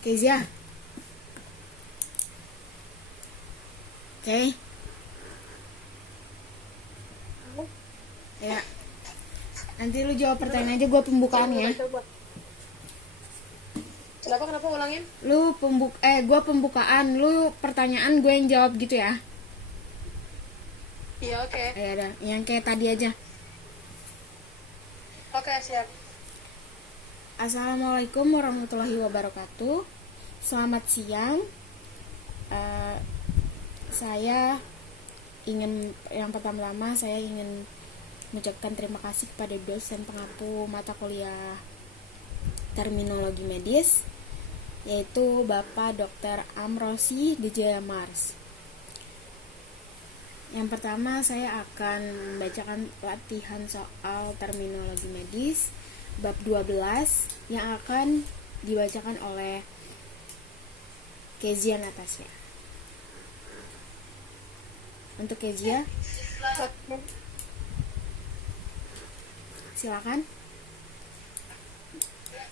Kezia. Oke. Ya. Nanti lu jawab pertanyaan aja, gue pembukaan ya. Kenapa ulangin? Gue pembukaan, lu pertanyaan, gue yang jawab gitu ya. Iya, oke. Ya udah, yang kayak tadi aja. Oke, siap. Assalamualaikum warahmatullahi wabarakatuh. Selamat siang. Yang pertama-tama saya ingin mengucapkan terima kasih kepada dosen pengampu mata kuliah terminologi medis, yaitu Bapak Dr. Amrosi Wijaya Mars. Yang pertama saya akan membacakan latihan soal terminologi medis bab 12 yang akan dibacakan oleh Kezia Natasha. Untuk Kezia, silakan.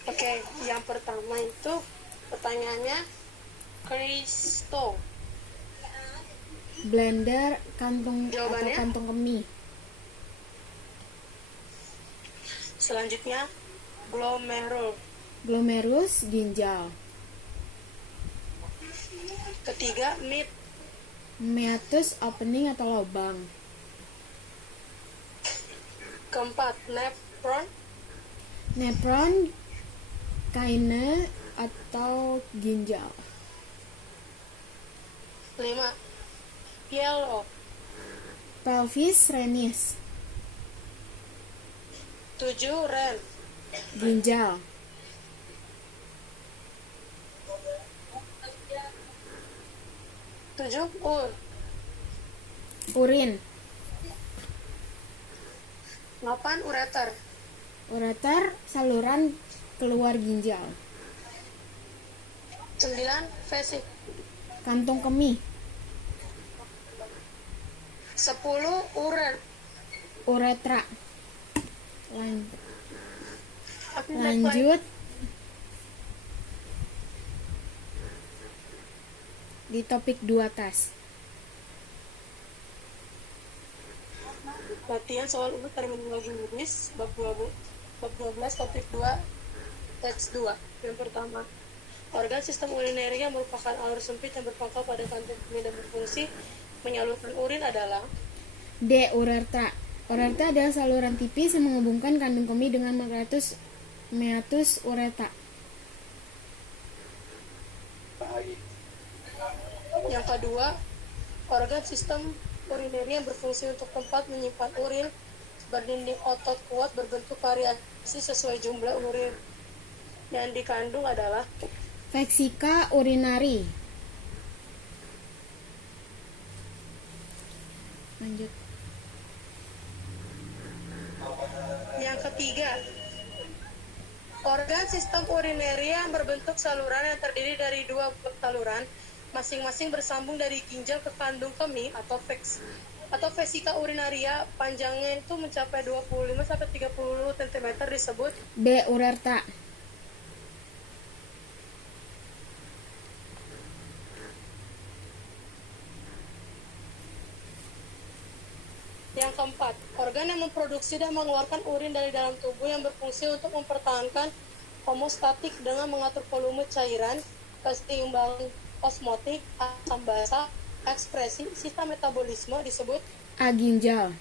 Oke, yang pertama itu pertanyaannya Kristo. Blender kantung Jawabannya? atau kantung kemih. Selanjutnya Glomerus ginjal. Ketiga Meatus opening atau lubang. Keempat Nephron kaina atau ginjal. 5 Yellow. Pelvis renis. 7 Ren. Ginjal. 7 Urin. 8 Ureter. Ureter saluran keluar ginjal. 9 Vesik. Kantung kemih. 10 Uretra. Lanjut di topik 2 tes. Latihan soal umum terminologi medis bab 12 topik 2 teks 2. Yang pertama, organ sistem urinary yang merupakan alur sempit yang berpangkal pada kantung kemih dan berfungsi menyalurkan urin adalah D. Uretra. Uretra adalah saluran tipis yang menghubungkan kandung kemih dengan meatus ureta. Yang kedua, organ sistem urinary yang berfungsi untuk tempat menyimpan urin berdinding otot kuat berbentuk variasi sesuai jumlah urin yang dikandung adalah Vesika urinari. Lanjut. Yang ketiga, organ sistem urinary yang berbentuk saluran yang terdiri dari 2 blok saluran masing-masing bersambung dari ginjal ke kandung kemih atau vesika urinaria, panjangnya itu mencapai 25-30 cm disebut B. Uretra. Yang keempat, organ yang memproduksi dan mengeluarkan urin dari dalam tubuh yang berfungsi untuk mempertahankan homostatik dengan mengatur volume cairan, keseimbangan osmotik, asam basa, ekspresi, sistem metabolisme disebut A. Ginjal.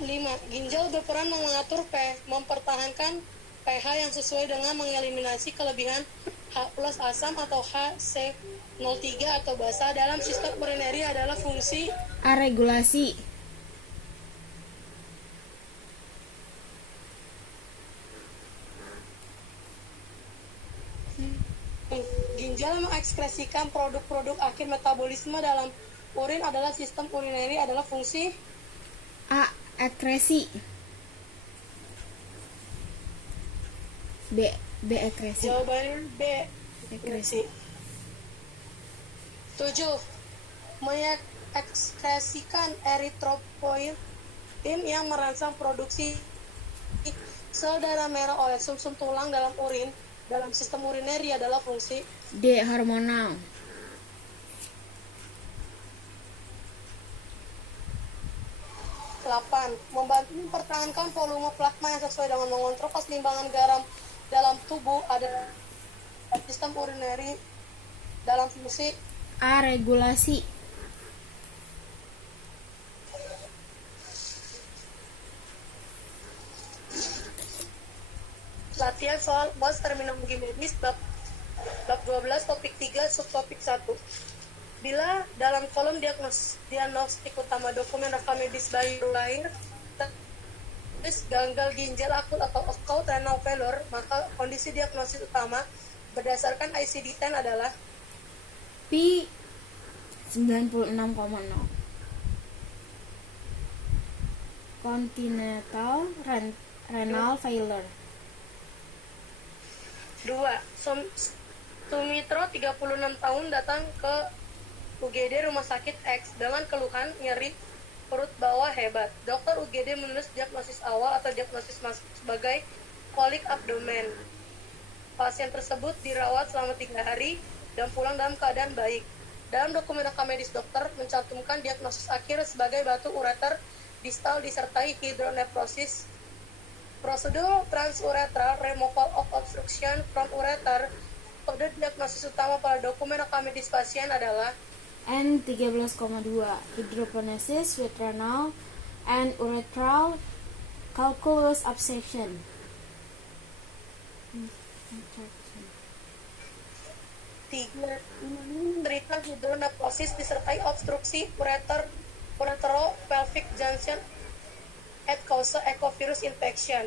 Lima, ginjal berperan mengatur mempertahankan pH yang sesuai dengan mengeliminasi kelebihan H+ asam atau HC03 atau basa dalam sistem urinary adalah fungsi A. Regulasi. ginjal mengekspresikan produk-produk akhir metabolisme dalam urin adalah sistem urinary adalah fungsi A. Ekresi. B. Ekresi. Jawabannya B. Ekresi. 7. Mengekspresikan eritropoietin prolaktin yang merangsang produksi sel darah merah oleh sumsum tulang dalam urin dalam sistem urineri adalah fungsi D. Hormonal. 8. Membantu mempertahankan volume plasma yang sesuai dengan mengontrol keseimbangan garam dalam tubuh adalah sistem urineri dalam fungsi A. Regulasi. latihan soal UAS terminologi medis bab 12 topik 3 subtopik 1. Bila dalam kolom diagnostik utama dokumen rekam medis bayi lahir tertulis gagal ginjal akut atau acute renal failure, maka kondisi diagnosis utama berdasarkan ICD-10 adalah P 96,0. Congenital renal failure. 2. Sumitro 36 tahun datang ke UGD Rumah Sakit X dengan keluhan nyeri perut bawah hebat. Dokter UGD menulis diagnosis awal atau diagnosis masuk sebagai kolik abdomen. Pasien tersebut dirawat selama 3 hari dan pulang dalam keadaan baik. Dalam dokumen rekam medis dokter mencantumkan diagnosis akhir sebagai batu ureter distal disertai hidronefrosis. Prosedur transuretral removal of obstruction from ureter. Kode diagnosis utama pada dokumen rekam medis pasien adalah N 13,2. Hydropenesis with renal and urethral calculus obstruction. 3. Menderita hidronefrosis disertai obstruksi uretero-pelvic junction at cause echovirus infection.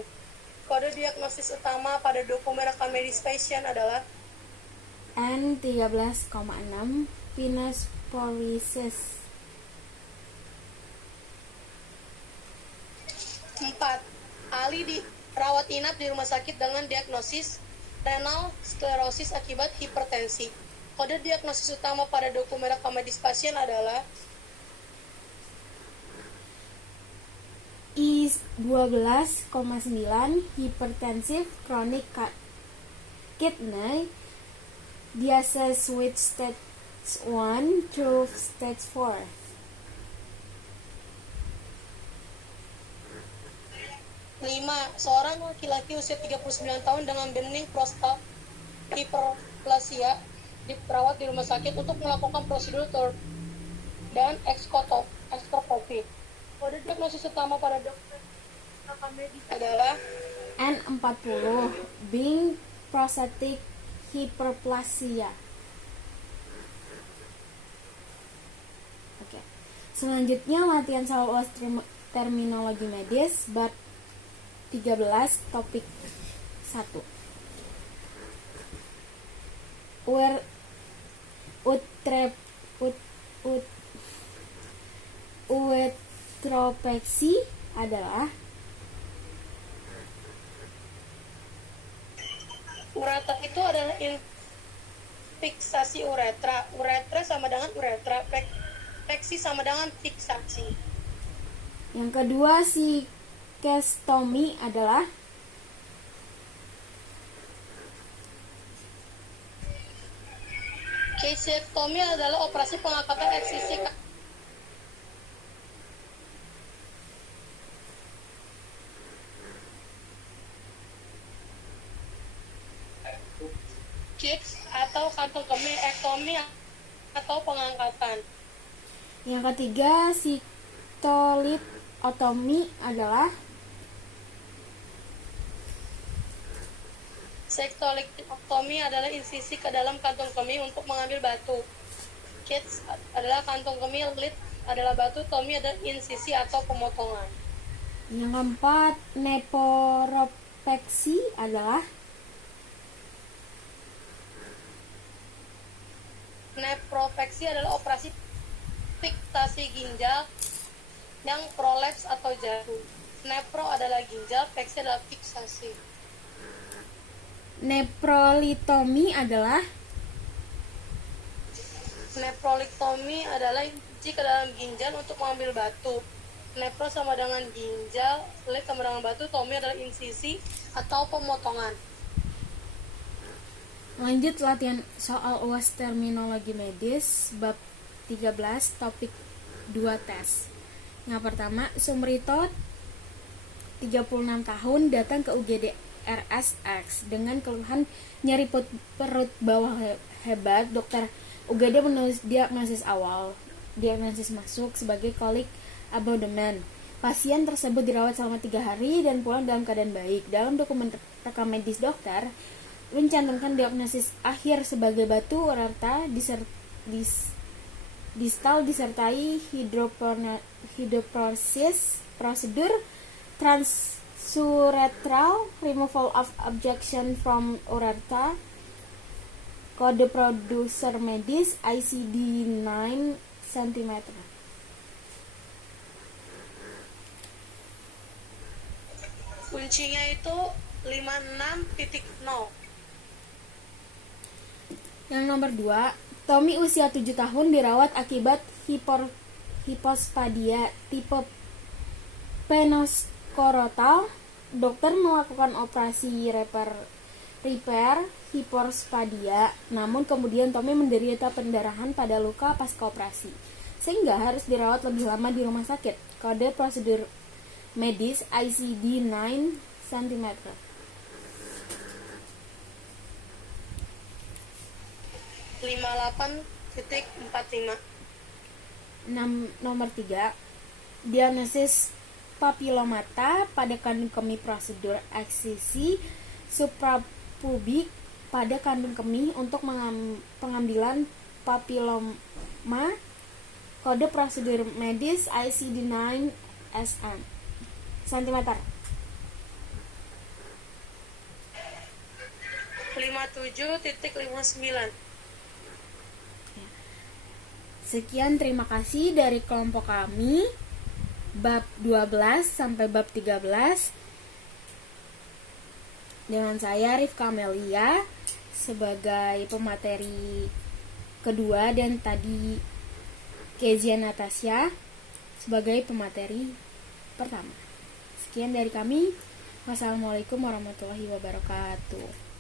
Kode diagnosis utama pada dokumen rekam medis pasien adalah N 13,6. Venous paresis. 4. Ali dirawat inap di rumah sakit dengan diagnosis renal sklerosis akibat hipertensi. Kode diagnosis utama pada dokumen rekam medis pasien adalah I 12,9. Hypertensive chronic kidney disease with stage 1 through stage 4. 5. Seorang laki-laki usia 39 tahun dengan bening prostat hiperplasia diperawat di rumah sakit untuk melakukan prosedur dan ekskoskopi. Kode diagnosis utama pada dokter rekam medis adalah N40. Being prostatic hiperplasia. Oke. Selanjutnya latihan soal UAS terminologi medis bab 13 topik 1. Uretropeksi adalah ureter itu adalah fiksasi uretra. Uretra sama dengan uretra. Peksi sama dengan fiksasi. yang kedua cystectomy adalah Cystectomy adalah operasi pengangkatan eksisi kids atau kantong kemih, ektomi atau pengangkatan. yang ketiga cyclotomy adalah Sektoliktomi adalah insisi ke dalam kantong kemih untuk mengambil batu. Kids adalah kantong kemih, lit adalah batu, tomi adalah insisi atau pemotongan. yang keempat nephropeksi adalah Nephropeksi adalah operasi fiksasi ginjal yang prolaps atau jatuh. Nephro adalah ginjal, peksi adalah fiksasi. nephrolitomy adalah Nephrolectomy adalah insisi ke dalam ginjal untuk mengambil batu. Nepro sama dengan ginjal, slit sama dengan batu, tomi adalah insisi atau pemotongan. Lanjut latihan soal UAS terminologi medis bab 13 topik 2 tes. Yang pertama, Sumrito 36 tahun datang ke UGD RSX dengan keluhan nyeri perut bawah hebat. Dokter UGD menulis diagnosis awal. Diagnosis masuk sebagai kolik abdomen. Pasien tersebut dirawat selama 3 hari dan pulang dalam keadaan baik. Dalam dokumen rekam medis dokter mencantumkan diagnosis akhir sebagai batu uretra distal disertai hidroprosis, prosedur transuretral, removal of objection from uretra, kode produser medis ICD 9 cm. Kuncinya itu 56.0. Yang nomor 2, Tommy usia 7 tahun dirawat akibat hipospadia tipe penoskorotal. Dokter melakukan operasi repair hipospadia, namun kemudian Tommy menderita pendarahan pada luka pasca operasi, sehingga harus dirawat lebih lama di rumah sakit. Kode prosedur medis ICD 9 cm. 58.45. Nomor 3, diagnosis papilomata pada kandung kemih, prosedur eksisi suprapubik pada kandung kemih untuk pengambilan papiloma. Kode prosedur medis ICD 9 cm. 57.59. Sekian, terima kasih dari kelompok kami bab 12 sampai bab 13 dengan saya Rifka Amelia sebagai pemateri kedua dan tadi Kezia Natasha sebagai pemateri pertama. Sekian dari kami. Wassalamualaikum warahmatullahi wabarakatuh.